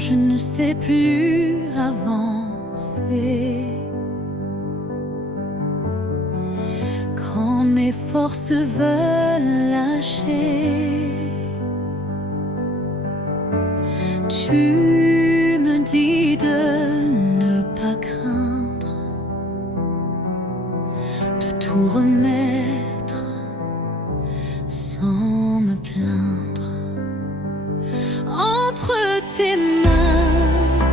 je ne sais plus avancer. Quand mes forces veulent lâcher, tu me dis de ne pas craindre, de tout remettre sans me plaindre. Entre tes mains,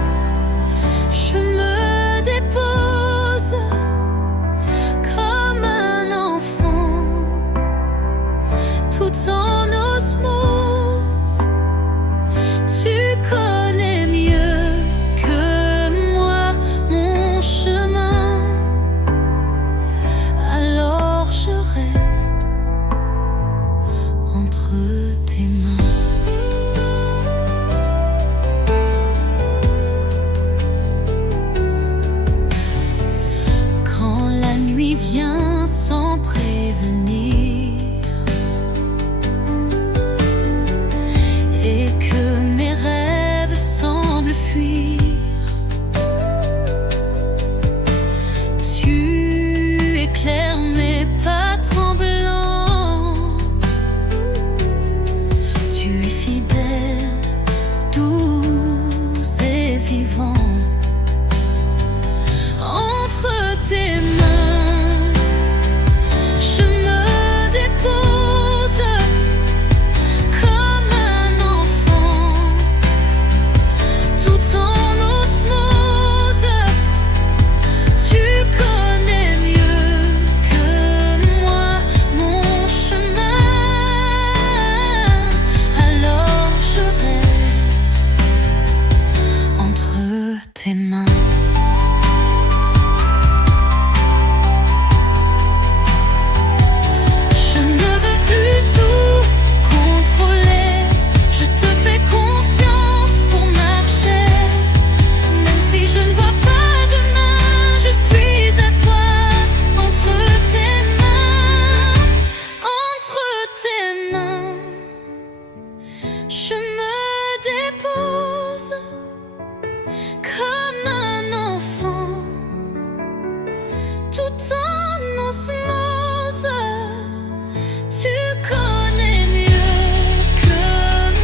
je me dépose comme un enfant, tout en osmose. Tu connais mieux que moi mon chemin, alors je reste entre tes mains. Quand la nuit vient sans prévenir et que mes rêves semblent fuir, tu éclaires mes pas tremblants. Tu es fidèle, doux et vivant. Entre tes mains, je me dépose comme un enfant, tout en osmose. Tu connais mieux que moi mon chemin, alors je reste entre tes mains. Je ne veux plus tout contrôler, je te fais confiance pour marcher. Même si je ne vois pas demain, je suis à toi. Entre tes mains, je me dépose comme un enfant, tout en osmose. Tu connais mieux que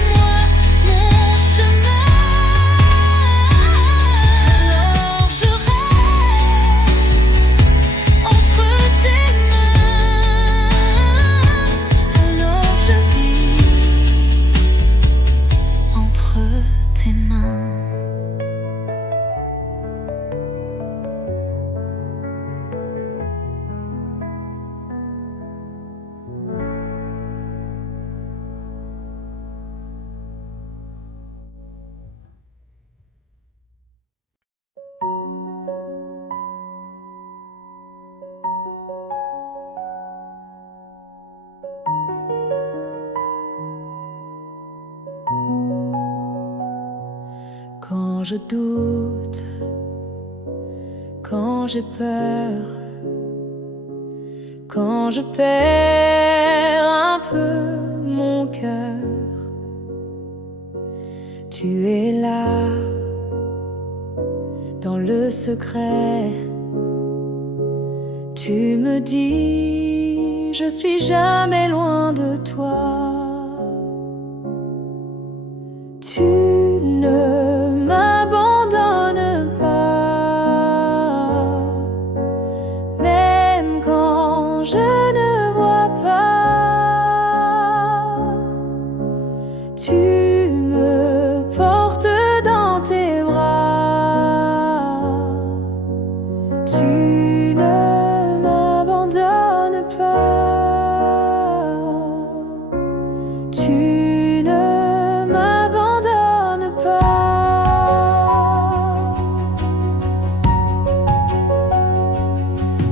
moi mon chemin, alors je reste entre tes mains, alors je vis entre tes mains. Quand je doute, quand j'ai peur, quand je perds un peu mon cœur, tu es là, dans le secret. Tu me dis, je suis jamais loin de toi. Tu ne m'abandonnes pas, même quand je ne vois pas. Tu me portes dans tes bras. Tu ne m'abandonnes pas. Tu ne m'abandonnes pas.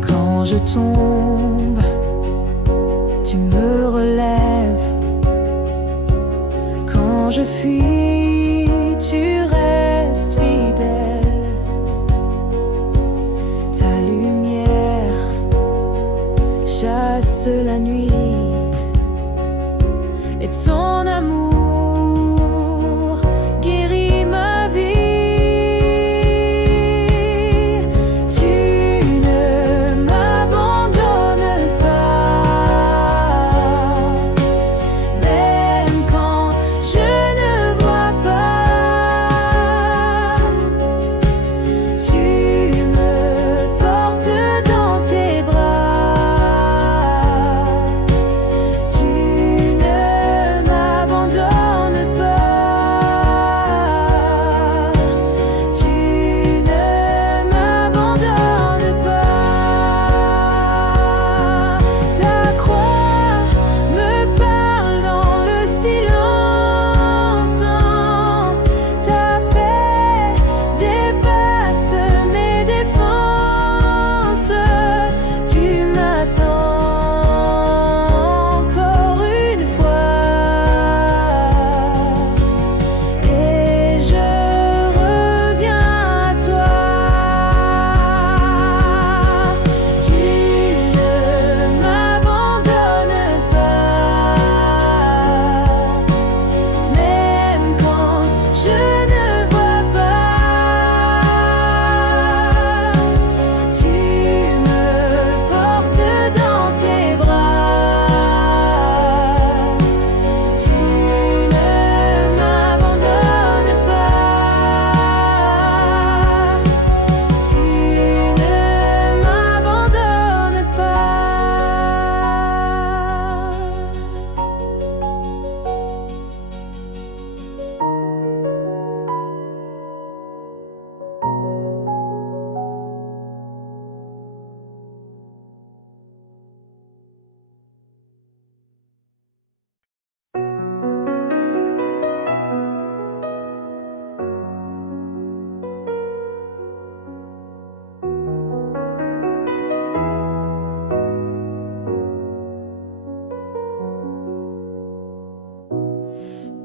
Quand je tombe, tu me relèves. Quand je fuis, tu restes fidèle. Ta lumière chasse la nuit et ton amour guérit ma vie.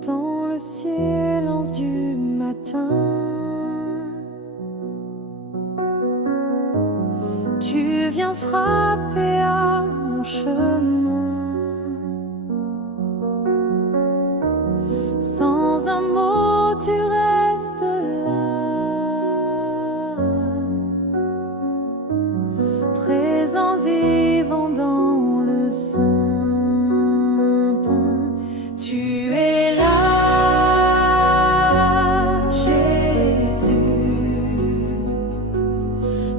dans le silence du matin. Tu viens frapper à mon chemin. Sans un mot, tu restes là, présent, vivant dans le sein pain. Tu es là, Jésus,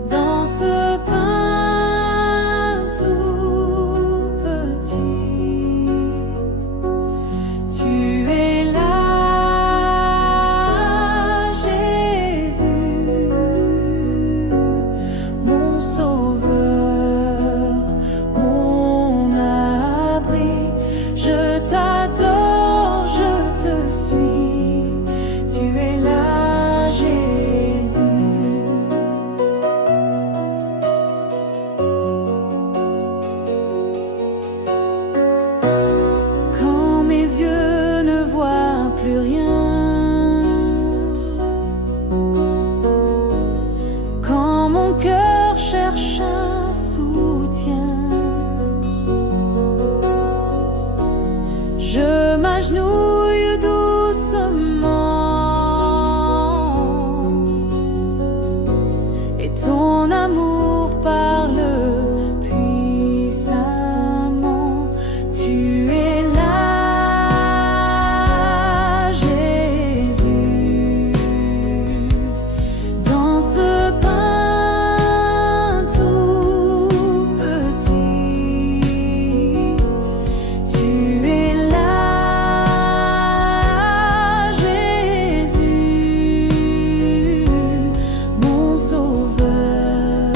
dans ce pain tout petit. Tu es là, Jésus, mon sauveur, mon abri. Je t'adore, je te suis. Tu es là, Jésus. Quand mes yeux ne voient plus rien, quand mon cœur cherche un soutien, je m'agenouille doucement et ton amour parle puissamment. Tu es là, Jésus, dans ce pain tout petit. Tu es là, Jésus, mon sauveur,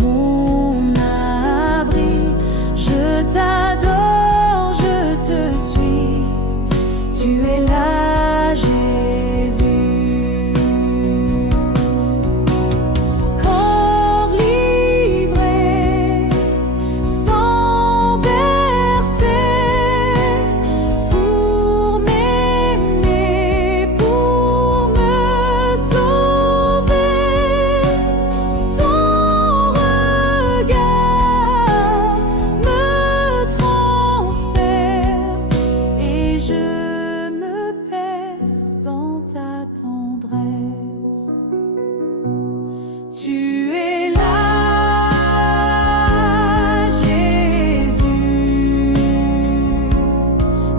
mon abri. Je t'adore, je te suis. Tu es là, Jésus. Corps livré, sans verser, pour m'aimer, pour me sauver. Ton regard me transperce et je me perds dans ta tendresse. Tu es là, Jésus,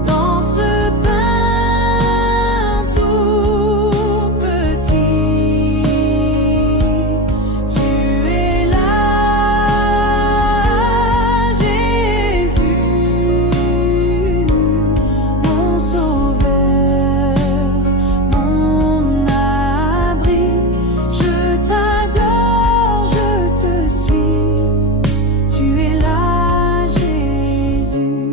dans ce pain tout petit. Tu es là, Jésus, mon sauveur, mon abri. Je t'adore, je te suis. Tu es là, Jésus.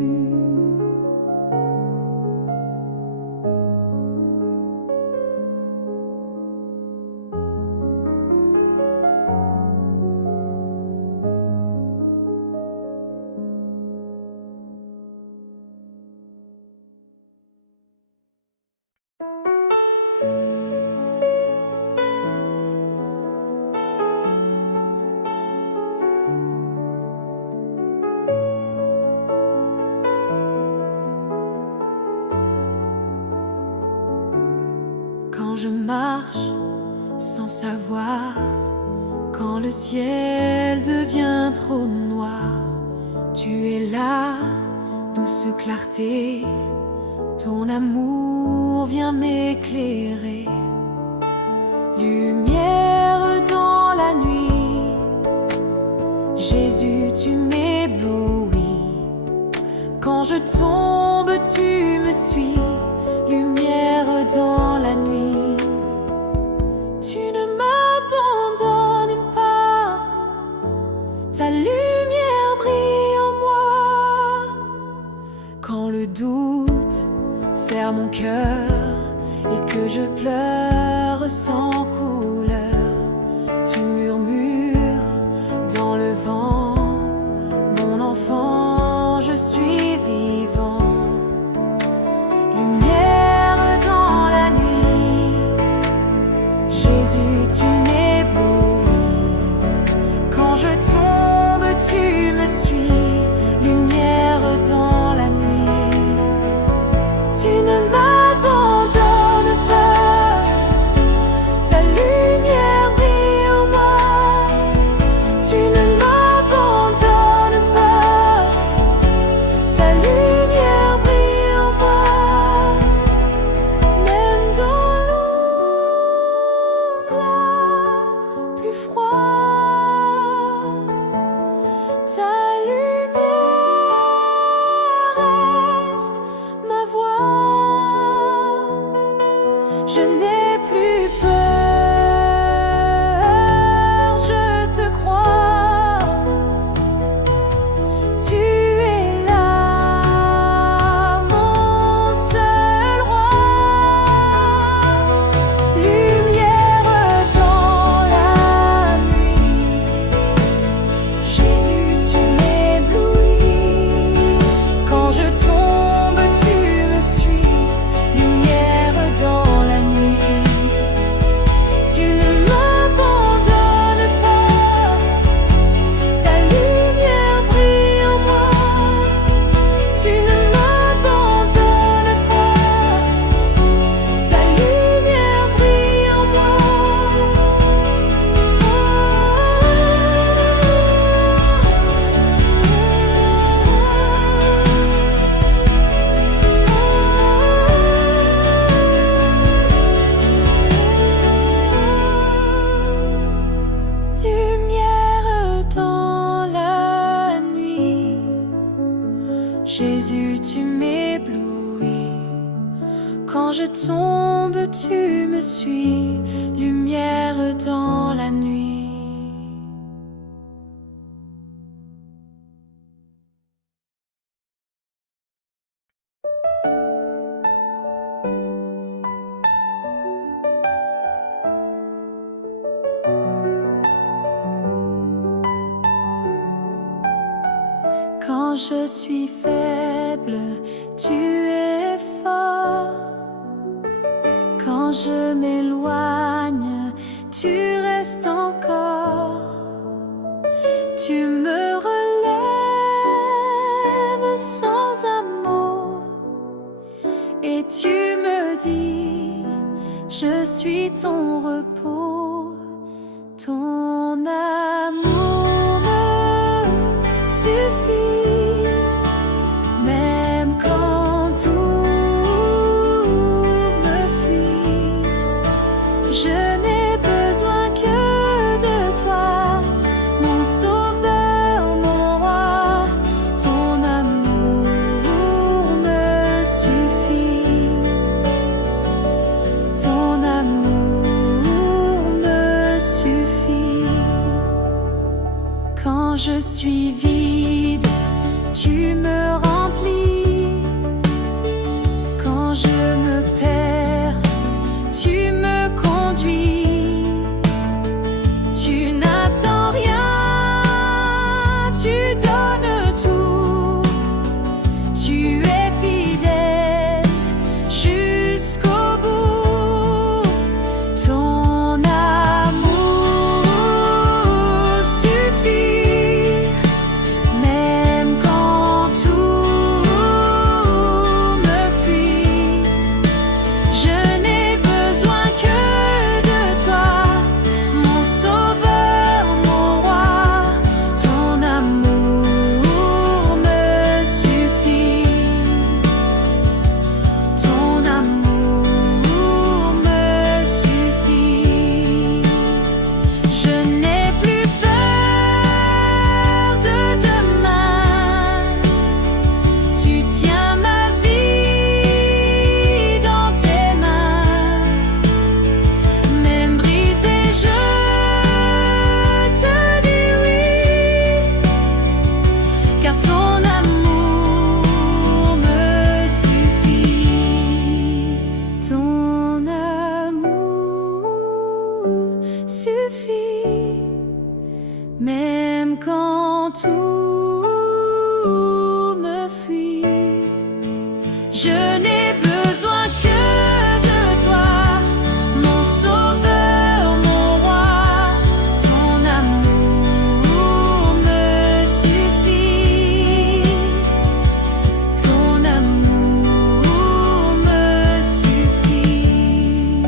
Quand je marche sans savoir, quand le ciel devient trop noir, tu es là, douce clarté, ton amour vient m'éclairer. Lumière dans la nuit, Jésus, tu m'éblouis. Quand je tombe, tu me suis. Lumière dans la nuit, tu ne m'abandonnes pas. Ta lumière brille en moi. Quand le doute serre mon cœur et que je pleure sans couleur, tu murmures dans le vent, mon enfant, je suis vivant. Lumière je tombe, tu me suis, lumière dans la nuit. Quand je suis faible, tu es fort. Quand je m'éloigne, tu restes encore. Tu me relèves sans un mot, et tu me dis, je suis ton repos. Ton amour me suffit, même quand tout me fuit. Je n'ai besoin que de toi, mon sauveur, mon roi. Ton amour me suffit. Ton amour me suffit. Quand je suis vide, tu me remplis. Quand je me perds, tu me conduis. Tu n'attends rien, tu donnes tout. Tu es fidèle jusqu'au bout. Ton amour suffit, même quand tout me fuit. Je n'ai besoin que de toi, mon sauveur, mon roi. Ton amour me suffit. Ton amour me suffit. Je n'ai plus peur de demain. Tu tiens ma vie dans tes mains. Même brisé, je te dis oui, car ton amour me suffit. Ton amour suffit, même quand tout me fuit. Je n'ai besoin que de toi, mon sauveur, mon roi. Ton amour me suffit. Ton amour me suffit.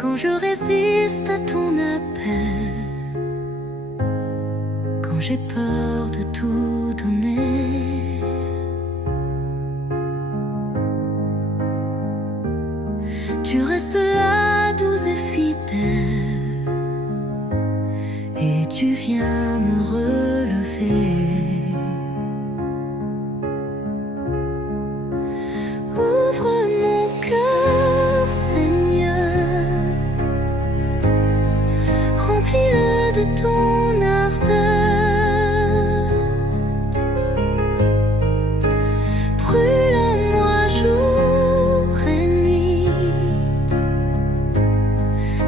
Quand je résiste à ton appel, quand j'ai peur de tout donner, tu restes là, doux et fidèle, et tu viens me relever. Ouvre mon cœur, Seigneur, remplis-le de ton ardeur. Brûle en moi jour et nuit.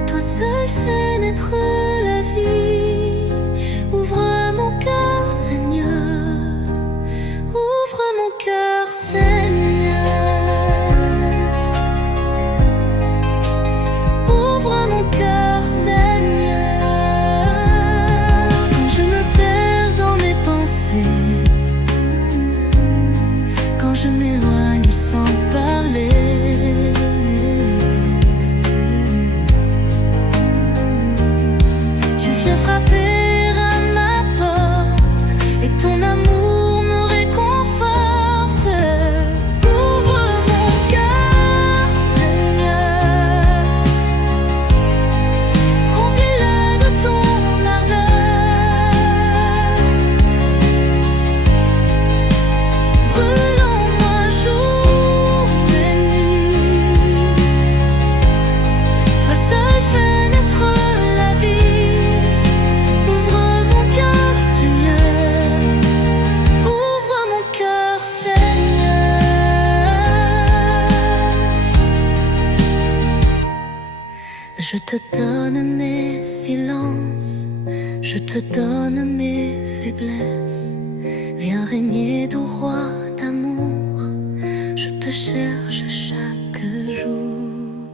Toi seul fais naître la vie. Ouvre mon Je te donne mes silences, je te donne mes faiblesses. Viens régner, doux roi d'amour, je te cherche chaque jour.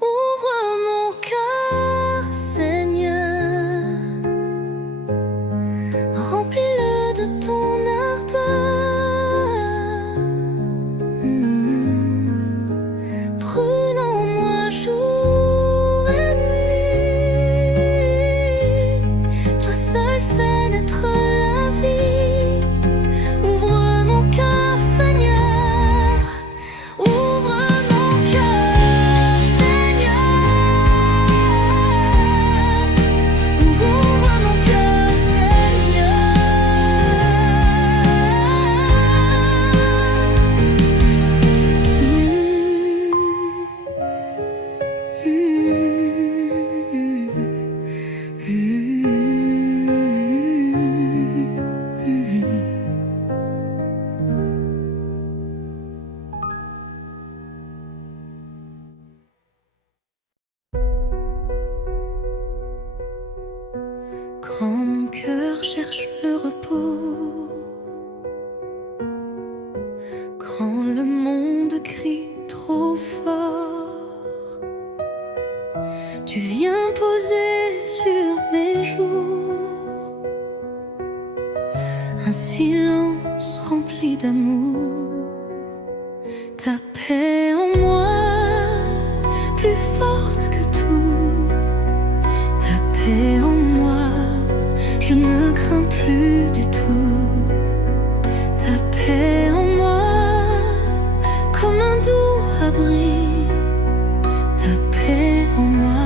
Ouvre mon cœur, Seigneur, remplis-le de ton ardeur. Brûle en moi jour et nuit, toi seul fais naître la vie. Ouvre mon cœur, Seigneur, ouvre mon cœur, Seigneur. Ouvre mon cœur, Quand mon cœur cherche le repos, quand le monde crie trop fort, tu viens poser sur mes jours un silence rempli d'amour. Ta paix en moi, plus forte que tout. Ta paix en moi, je ne crains plus du tout. Ta paix en moi, comme un doux abri. Ta paix en moi,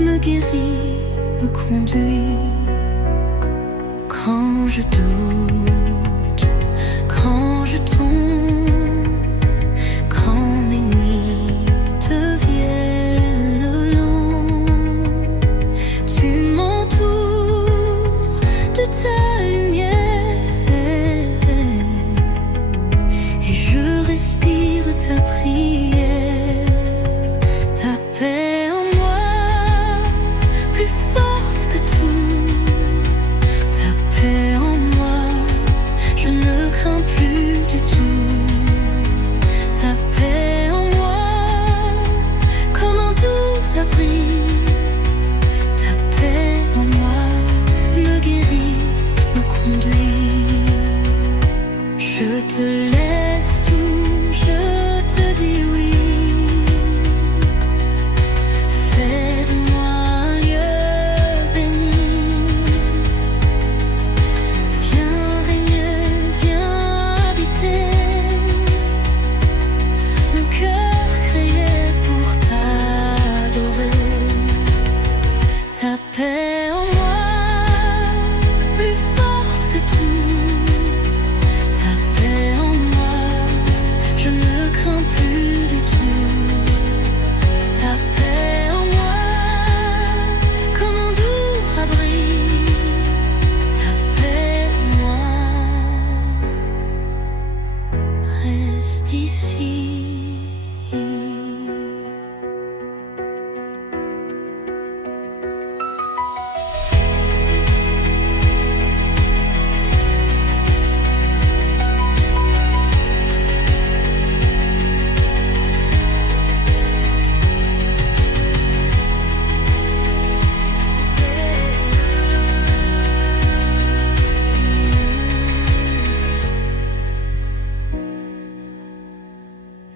me guérit, me conduit. Quand je doute, quand je tombe, quand mes nuits deviennent longues, tu m'entoures de ta lumière et je respire ta prière. Ta paix en moi, plus forte que tout. Ta paix en moi, je ne crains plus du tout. Ta paix en moi, comme un doux abri. Ta paix en moi, me guérit, me conduit. Je te laisse tout, je te dis oui. Fais de moi un lieu béni. Viens régner, viens habiter. Mon cœur créé pour t'adorer. Ta paix en moi, plus forte que tout. Ta paix en moi, je ne crains plus du tout. Ta paix en moi, comme un doux abri. Ta paix en moi, reste ici.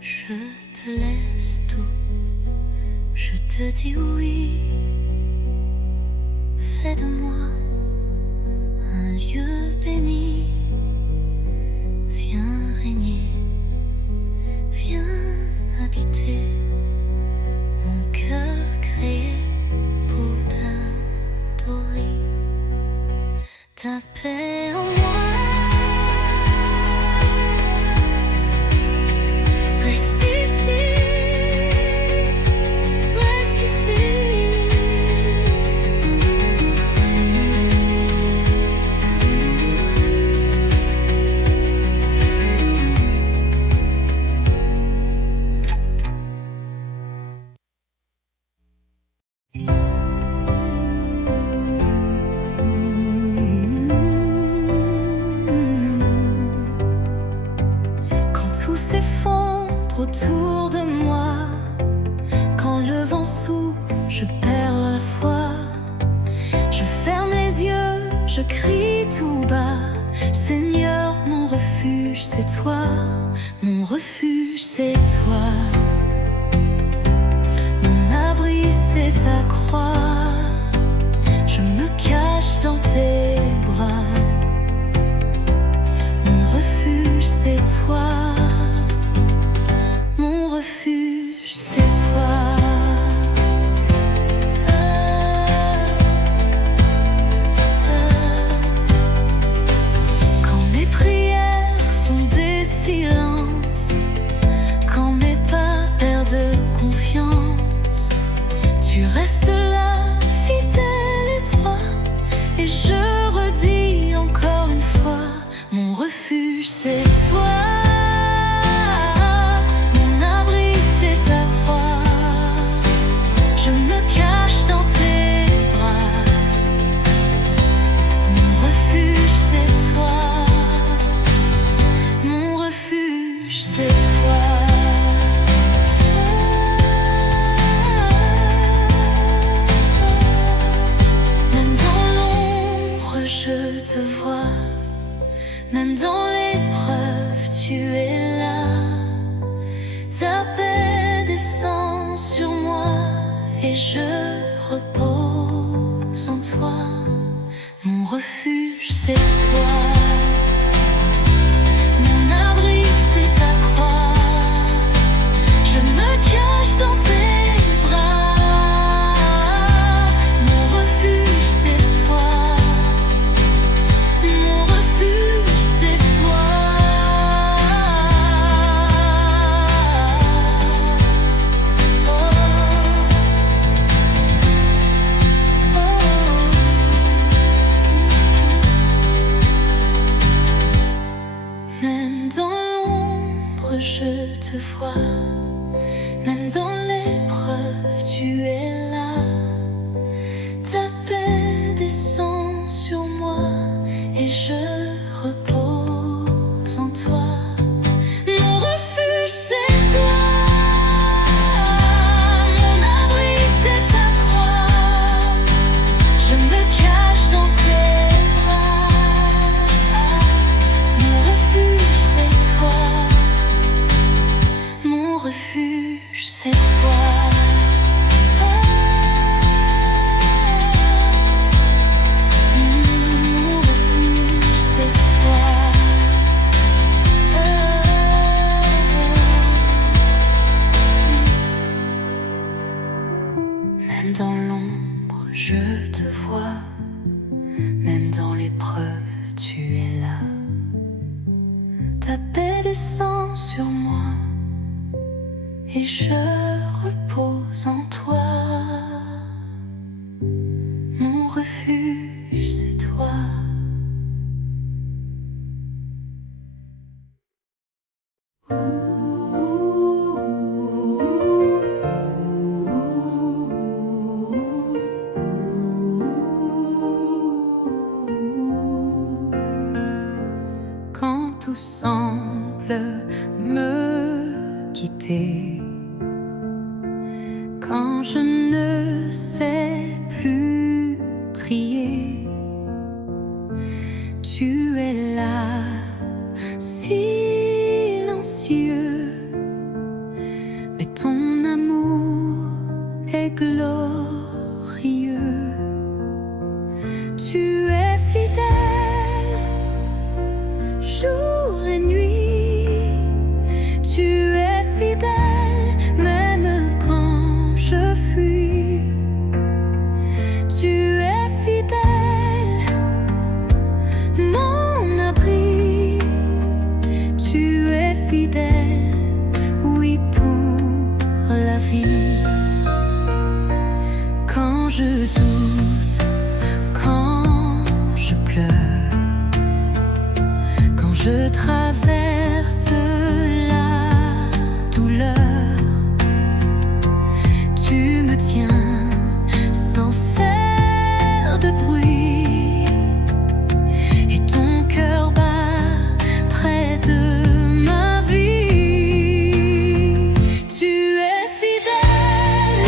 Je te laisse tout, je te dis oui. Fais de moi un lieu béni. Viens régner, viens habiter. Mon cœur créé pour t'adorer. Ta paix en moi, reste ici, reste ici. refuge c'est toi, mon refuge c'est toi. Mon abri c'est ta croix, je me cache dans tes bras. Mon refuge c'est toi, mon refuge c'est toi. Quand mes prières sont des silences, quand mes pas perdent confiance, tu restes là, fidèle et droit. Et je redis encore une fois, mon refuge c'est toi. Mon abri c'est ta croix, je me cache dans tes bras. Mon refuge c'est toi, mon refuge c'est toi. Même dans l'ombre je te vois, même dans l'épreuve tu es là. Ta paix descend sur moi et je repose en toi. Mon refuge c'est toi, mon abri c'est ta croix, je me cache dans tes bras. Mon refuge c'est toi, mon refuge c'est toi. Même dans l'ombre je te vois, même dans l'épreuve tu es là. Ta paix descend sur moi et je repose en toi. Mon refuge c'est toi, mon abri c'est ta croix, je me cache dans tes bras. Mon refuge c'est toi, mon refuge c'est toi. Mon refuge c'est toi. Même dans l'ombre je te vois, même dans l'épreuve tu es là. Ta paix descend sur moi et je repose en toi. Mon refuge c'est toi. Quand tout semble me quitter, quand je ne sais plus prier, tu es là, silencieux, mais ton amour est glorieux. Tu es fidèle, jour et nuit, tu es fidèle, même quand je fuis. Tu es fidèle, mon abri, tu es fidèle, oui pour la vie. Quand je doute, quand je pleure, quand je traverse la douleur, tu me tiens sans faire de bruit, et ton cœur bat près de ma vie. Tu es fidèle,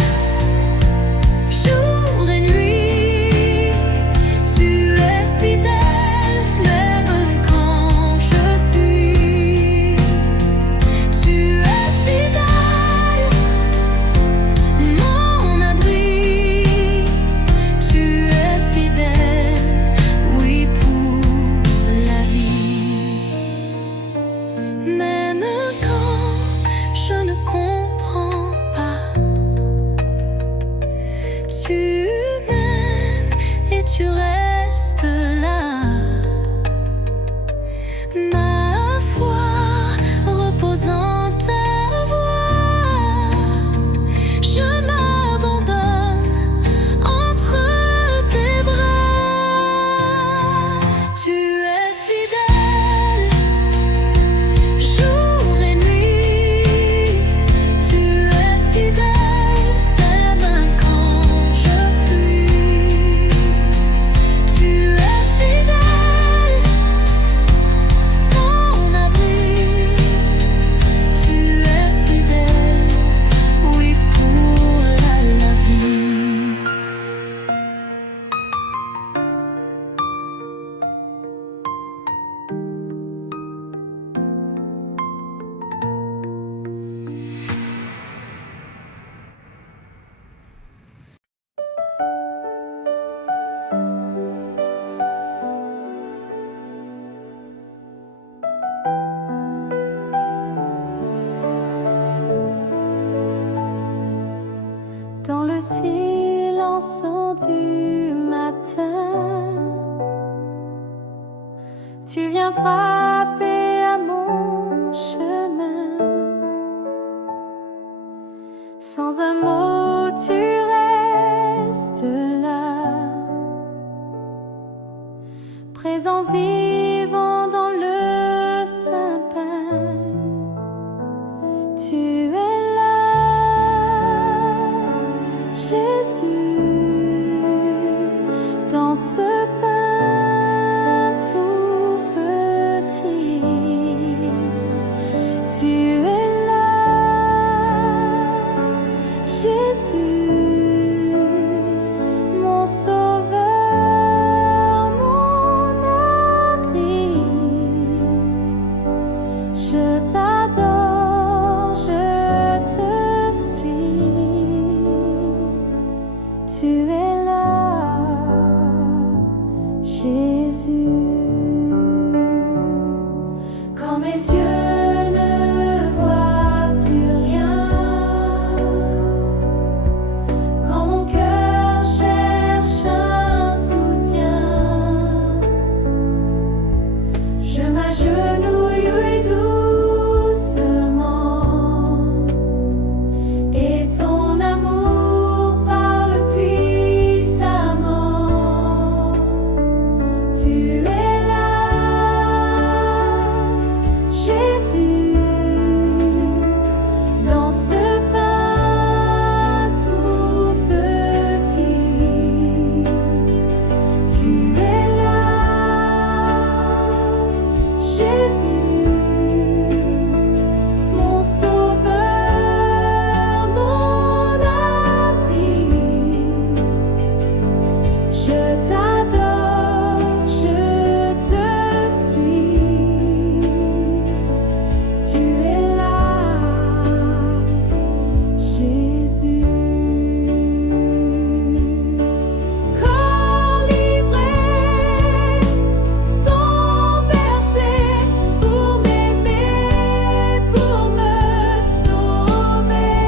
jour et nuit, tu es fidèle, même quand je fuis. Ma foi repose en ta voix. Je m'abandonne entre tes bras. Tu es fidèle, jour et nuit. Tu es fidèle, même quand je fuis. Tu es fidèle, mon abri. Tu es fidèle, oui, pour la vie. Dans le silence du matin, tu viens frapper à mon chemin. Sans un mot, tu restes là, présent vivant dans le sapin. Tu es Jésus, dans ce pain tout petit, tu es là, Jésus, mon sauveur, mon abri. Je t'adore, je te suis. Tu es là, Jésus. Quand mes yeux ne voient plus rien, quand mon cœur cherche un soutien, je m'agenouille doucement, et ton amour parle puissamment. Tu es là, Jésus, dans ce pain tout petit. Tu es là, Jésus, mon sauveur, mon abri. Je t'adore, je te suis. Tu es là, Jésus. Corps livré, sang versé pour m'aimer, pour me sauver.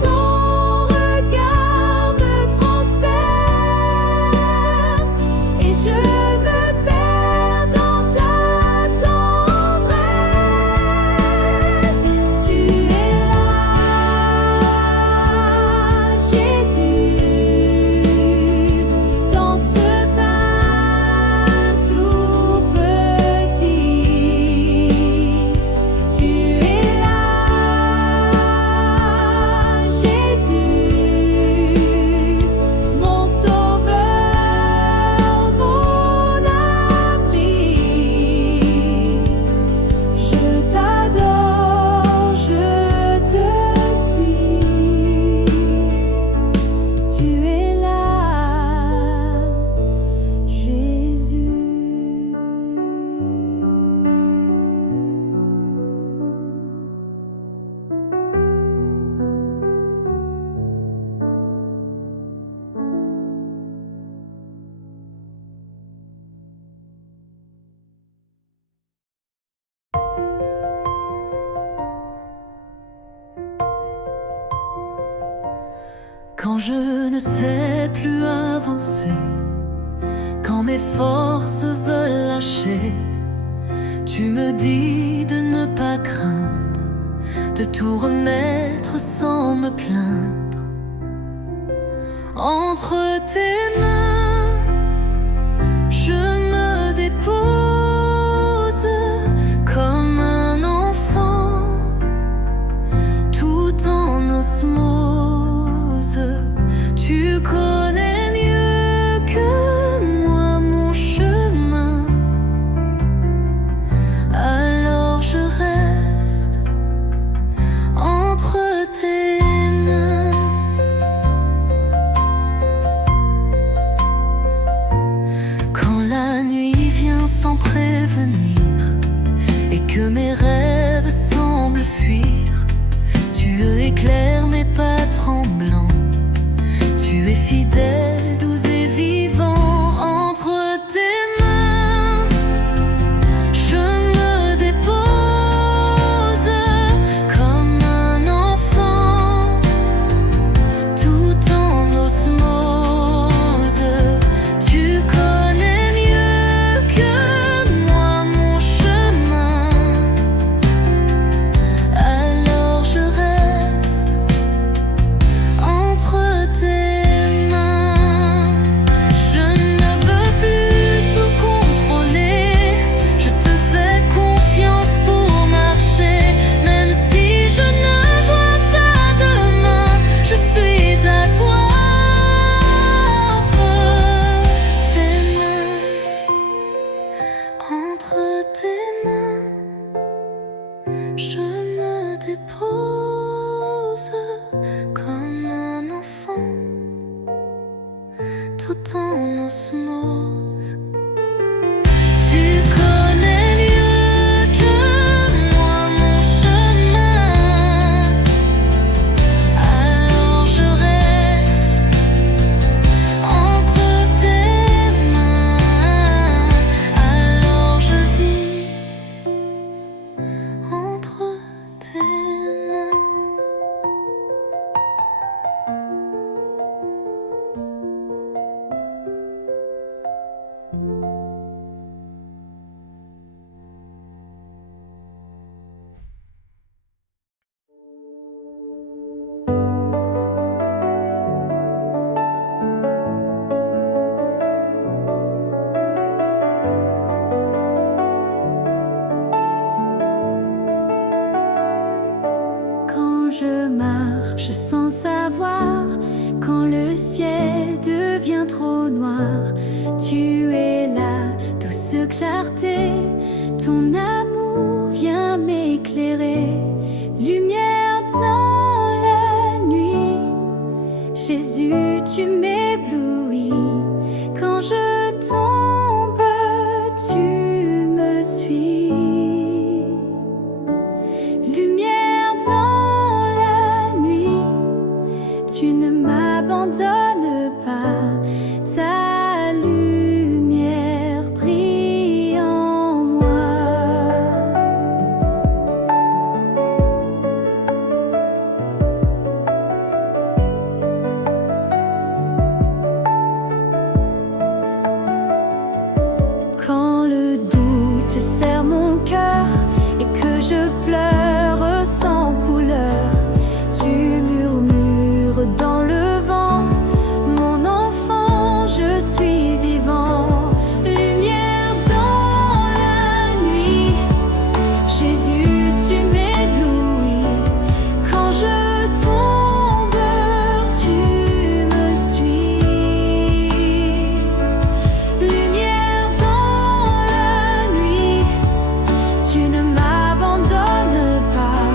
Ton regard me transperce et je me perds dans ta tendresse. Tu es là, Jésus, dans ce pain tout petit. Tu es là, Jésus, mon sauveur, mon abri. Je t'adore, je te suis. Tu es là, Jésus. Quand je ne sais plus avancer, quand mes forces veulent lâcher, tu me dis de ne pas craindre, de tout remettre sans me plaindre. Entre tes mains, je me dépose comme un enfant, tout en osmose. Tu connais mieux que moi mon chemin, alors je reste entre tes mains. Quand la nuit vient sans prévenir et que mes rêves semblent fuir, tu éclaires mes pas tremblants. Tu es fidèle, doux et vivant. Entre tes mains, je me dépose comme un enfant, tout en osmose. Tu connais mieux que moi mon chemin, alors je reste entre tes tout en osmose. Tu connais mieux que moi mon chemin, alors je reste entre tes mains, alors je vis entre tes mains. Je marche sans savoir, quand le ciel devient trop noir, tu es là, douce clarté, ton amour vient m'éclairer, lumière dans la nuit, Jésus tu m'éblouis, quand je tombe tu me suis, lumière dans tu ne m'abandonnes pas, ta lumière brille en moi. Quand le doute serre mon cœur et que je pleure sans couleur, tu murmures dans le vent, mon enfant, je suis vivant. Lumière dans la nuit, Jésus, tu m'éblouis. Quand je tombe, tu me suis. Lumière dans la nuit, tu ne m'abandonnes pas.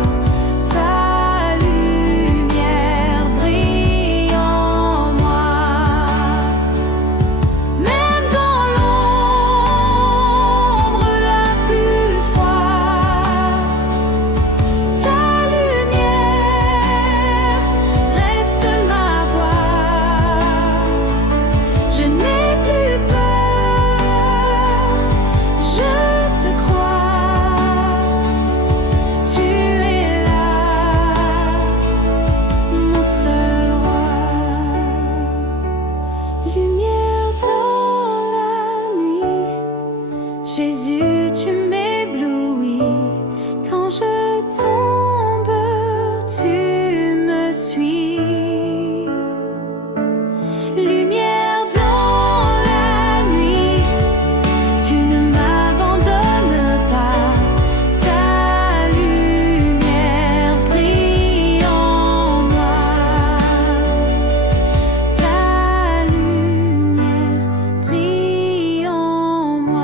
Jésus, tu m'éblouis. Quand je tombe, tu me suis. Lumière dans la nuit, tu ne m'abandonnes pas. Ta lumière brille en moi. Ta lumière brille en moi.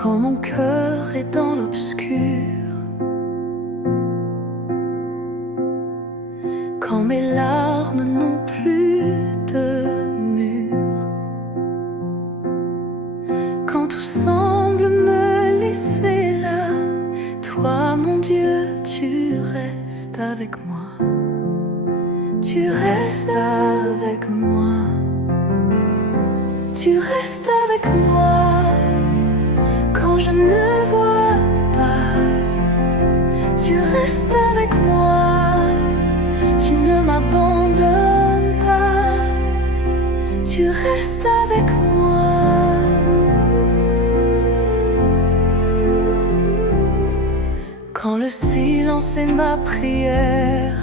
Quand mon cœur est dans l'obscur, quand mes larmes n'ont plus de mur, quand tout semble me laisser là, toi mon Dieu, tu restes avec moi. Tu restes avec moi. Tu restes avec moi. Quand je ne vois pas, tu restes avec moi. Tu ne m'abandonnes pas. Tu restes avec moi. Quand le silence est ma prière,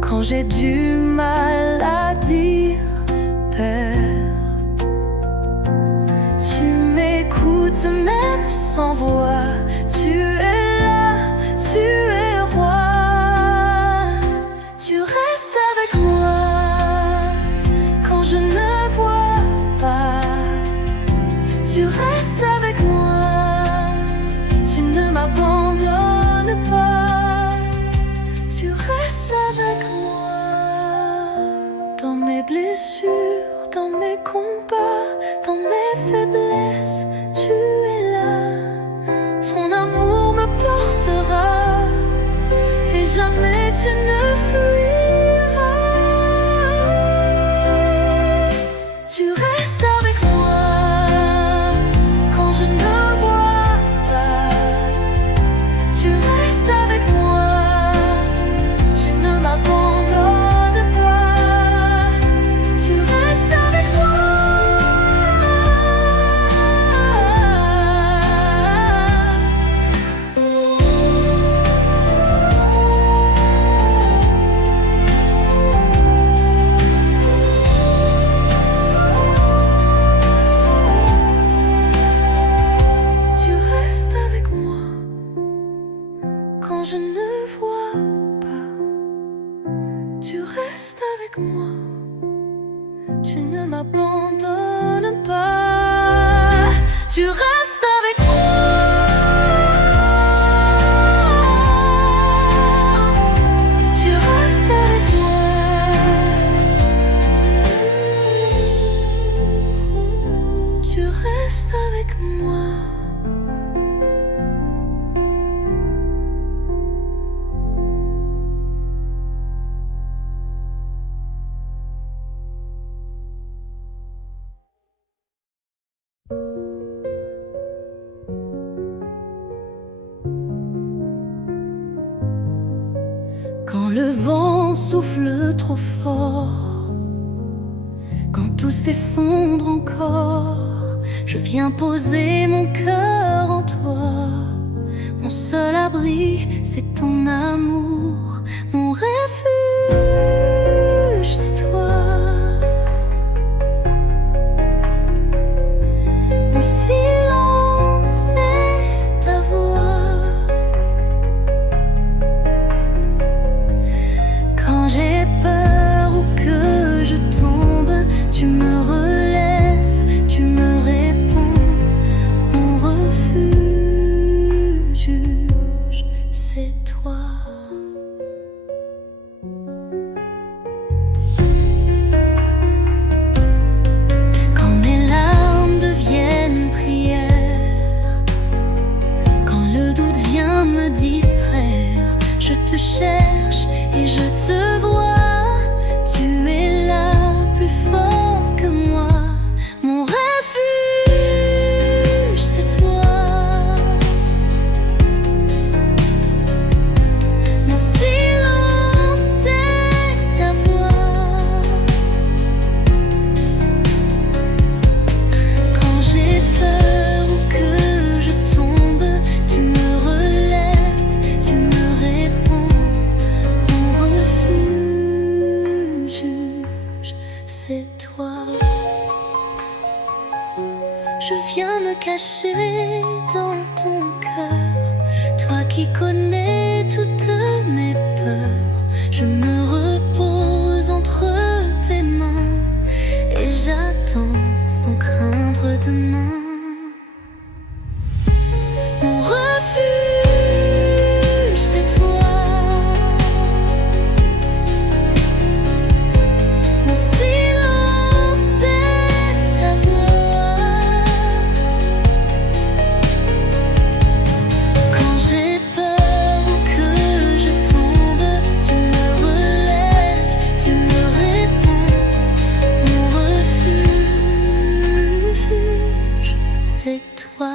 quand j'ai du mal à dire Père, tu m'écoutes même sans voix. Tu es là, tu es roi. Tu restes avec moi quand je ne vois pas. Tu restes avec moi. Tu ne m'abandonnes pas. Tu restes avec moi. Dans mes blessures, dans mes combats, dans mes faiblesses, tu es là. Ton amour me portera et jamais tu ne fuiras. Tu restes avec moi quand je ne vois pas. Tu restes avec moi. Tu ne m'abandonnes pas. Tu restes avec moi. Tu restes avec moi quand je ne vois pas. Tu restes avec moi. Tu ne m'abandonnes pas. Tu restes avec moi. Tu restes avec moi. Tu restes avec moi. Quand le vent souffle trop fort, quand tout s'effondre encore, je viens poser mon cœur en toi. Mon seul abri, c'est ton amour. Mon refuge, c'est toi. Mon silence est ta voix. Quand j'ai peur ou que je tombe, tu me relèves, tu me réponds. Mon refuge, c'est toi. caché dans ton cœur, toi qui connais toutes mes peurs. Je me repose entre tes mains et j'attends sans craindre demain. Mon refuge, c'est toi. Mon silence, c'est ta voix. Quand j'ai peur ou que je tombe, tu me relèves, tu me réponds. Mon refuge, c'est toi.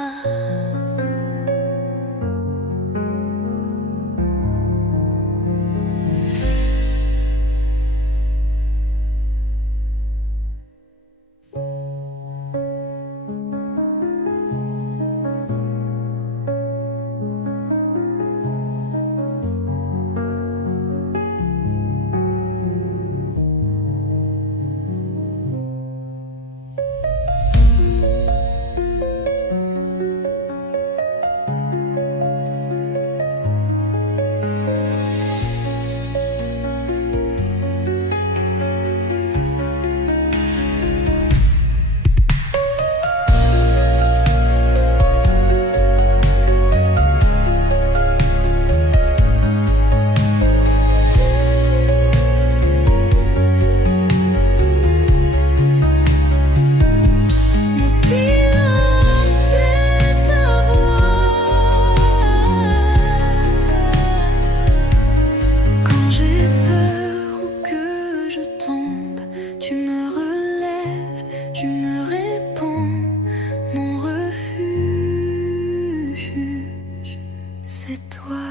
C'est toi.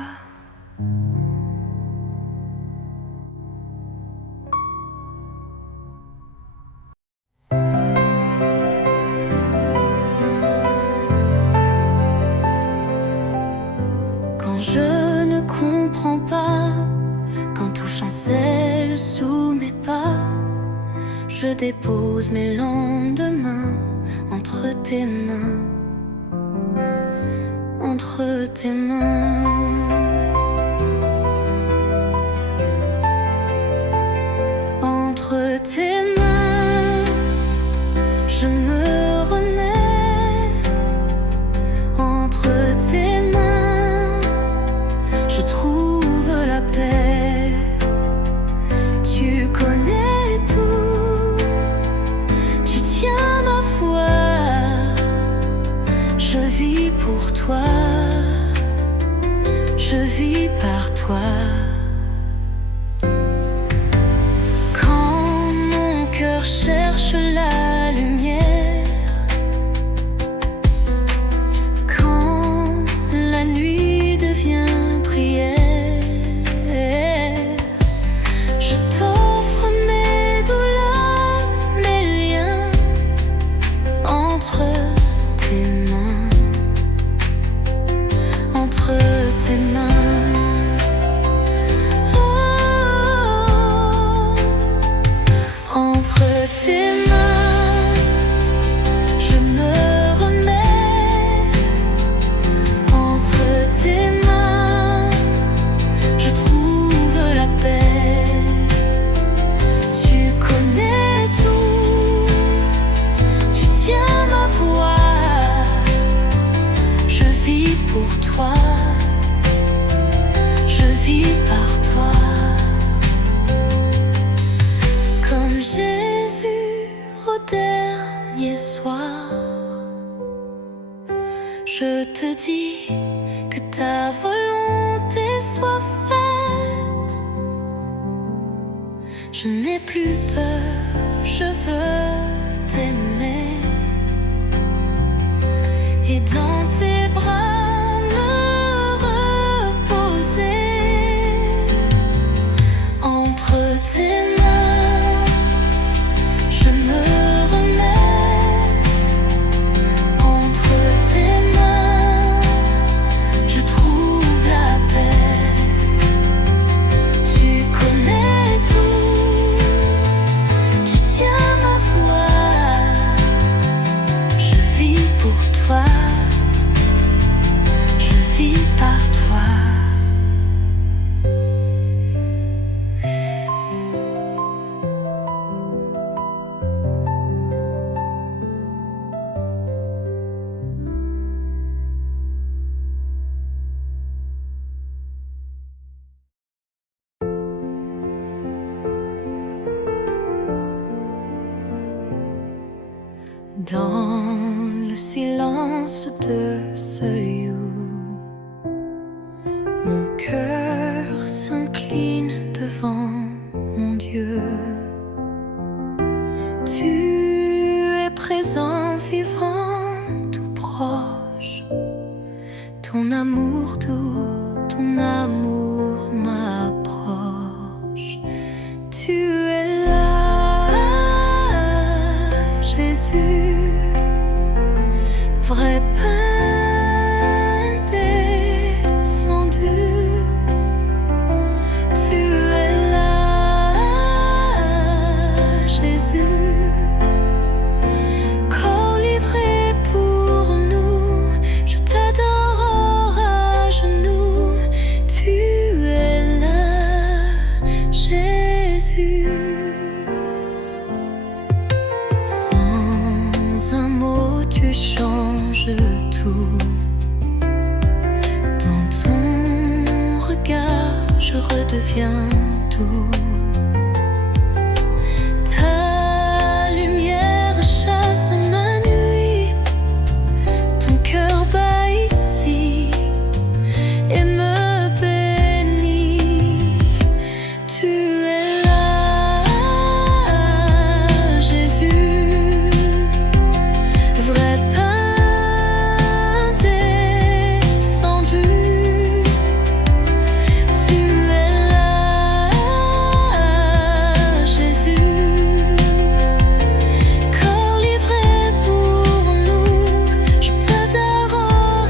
Quand je ne comprends pas, quand tout chancelle sous mes pas, je dépose mes lendemains entre tes mains. Entre tes mains. Entre tes mains, je me remets. Entre tes mains, je trouve la paix. Tu connais tout, tu tiens ma foi. Je vis pour toi, je vis par toi. Quand mon cœur cherche la lumière, quand la nuit devient prière, je t'offre mes douleurs, mes liens entre tes mains. Entre tes mains, oh, entre tes mains, je me remets. Entre tes mains, je trouve la paix. Tu connais tout, tu tiens ma voix. Je vis pour toi, je vis par toi. Comme Jésus au dernier soir, je te dis que ta volonté soit faite. Je n'ai plus peur, je veux t'aimer. Et dans tes bras me reposer. Entre tes mains, je me remets. Entre tes mains, je trouve la paix. Tu connais tout, tu tiens ma foi. Dans le silence de ce lieu, mon cœur s'incline devant mon Dieu. Tu es présent, vivant, tout proche. Ton amour doux, ton amour m'approche. Tu es là, Jésus, vrai pain descendu. Tu es là, Jésus, corps livré pour nous. Je t'adore à genoux. Tu es là, Jésus. Sans un mot, tu changes tout. Dans ton regard, je redeviens doux. Ta lumière chasse ma nuit. Ton cœur bat ici et me bénit. Tu es là, Jésus, vrai pain descendu. Tu es là, Jésus, corps livré pour nous. Je t'adore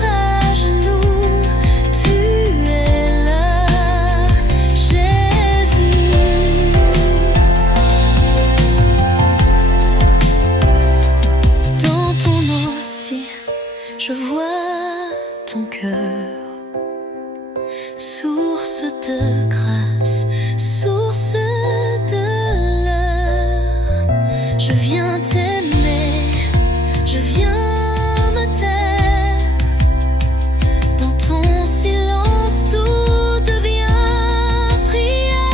à genoux. Tu es là, Jésus. Dans ton hostie, je vois ton cœur, source de grâce, source de l'heure. Je viens t'aimer, je viens me taire. Dans ton silence, tout devient prière.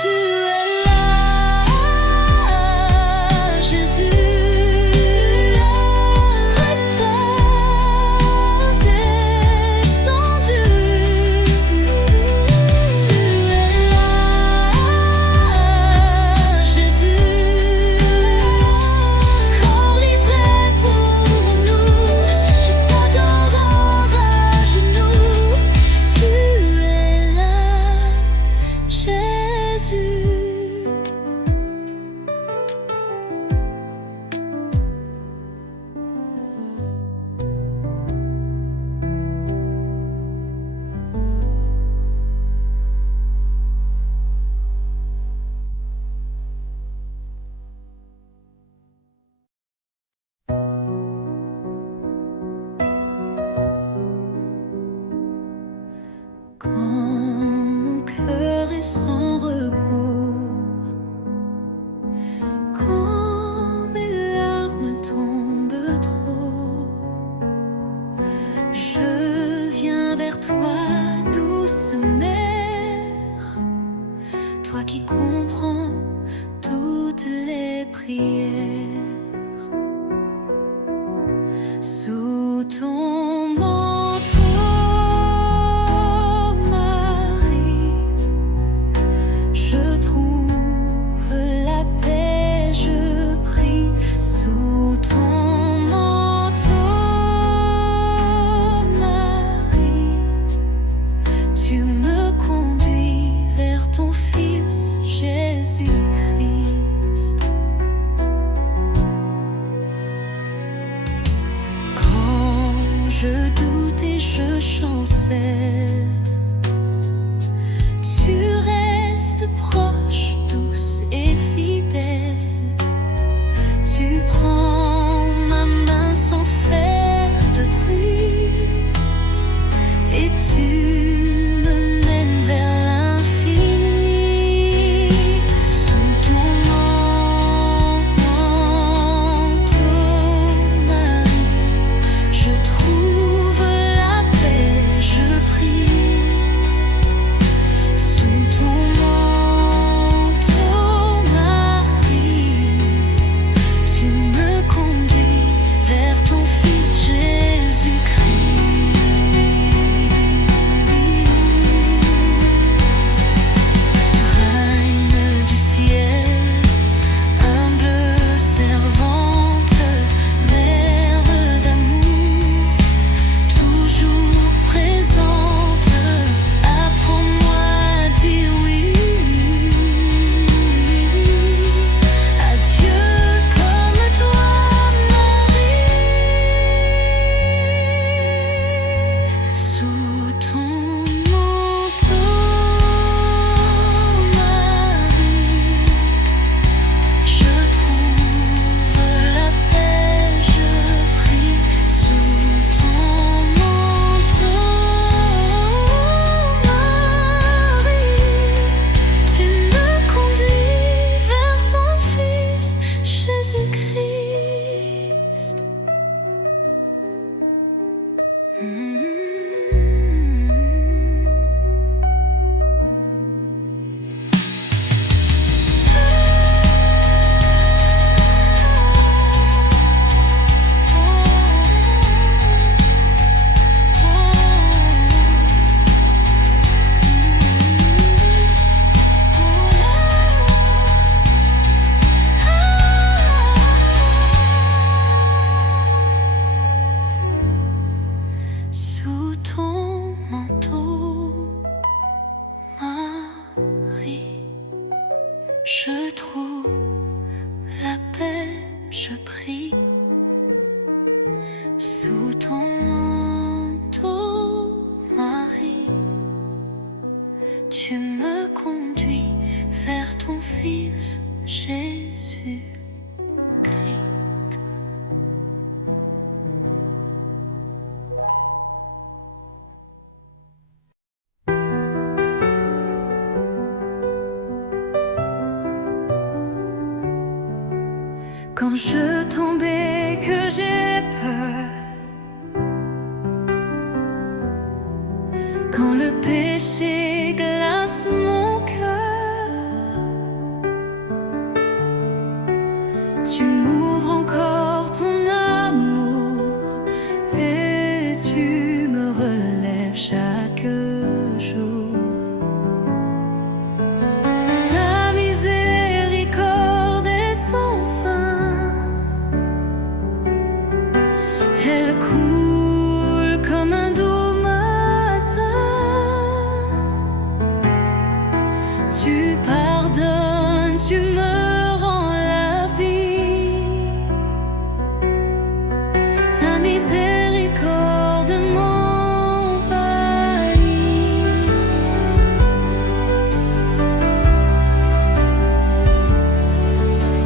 Tu es là, Jésus, vrai pain descendu. Tu es là, Jésus, corps livré pour nous. Je t'adore à genoux. Tu es là, Jésus. Quand mon cœur est sans repos, quand mes larmes tombent trop, je viens vers toi, douce mère, toi qui comprends toutes les prières. Sous ton manteau, Marie, je trouve la paix, je prie. Sous ton manteau, Marie, tu me conduis vers ton Fils Jésus-Christ. je trouve la paix, je prie. Sous ton manteau, Marie, tu me conduis vers ton Fils Jésus. Quand je tombe et que j'ai peur, quand le péché glace mon cœur, tu m'ouvres encore ton amour et tu me relèves chaque jour. Ta miséricorde est sans fin, elle coule comme un doux matin. Tu pardonnes, tu me rends la vie. Ta miséricorde m'envahit.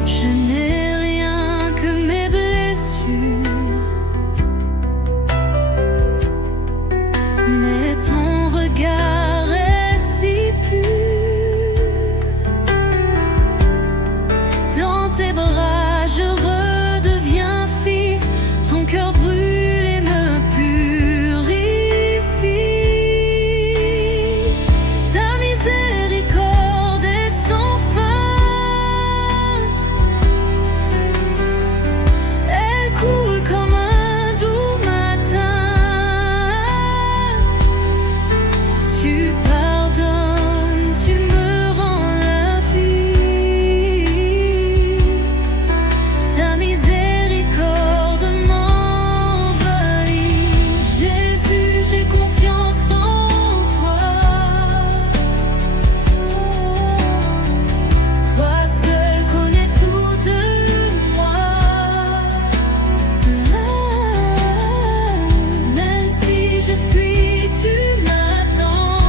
Je n'ai rien que mes blessures, mais ton regard est si pur. Dans tes bras je redeviens fils, ton cœur brûle et me purifie. Ta miséricorde est sans fin, elle coule comme un doux matin. Tu pardonnes, tu me rends la vie. Ta miséricorde m'envahit. Jésus, j'ai confiance en toi. Toi seul connais tout de moi. Même si je fuis, tu m'attends.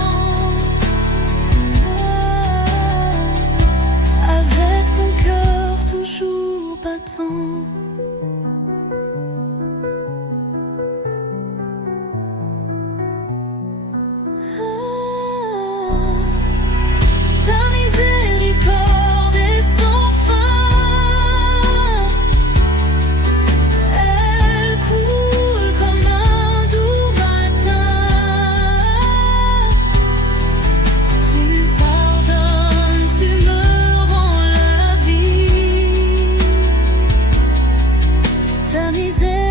Avec ton cœur toujours battant. Ta miséricorde est sans fin, elle coule comme un doux matin. Tu pardonnes, tu me rends la vie. Ta miséricorde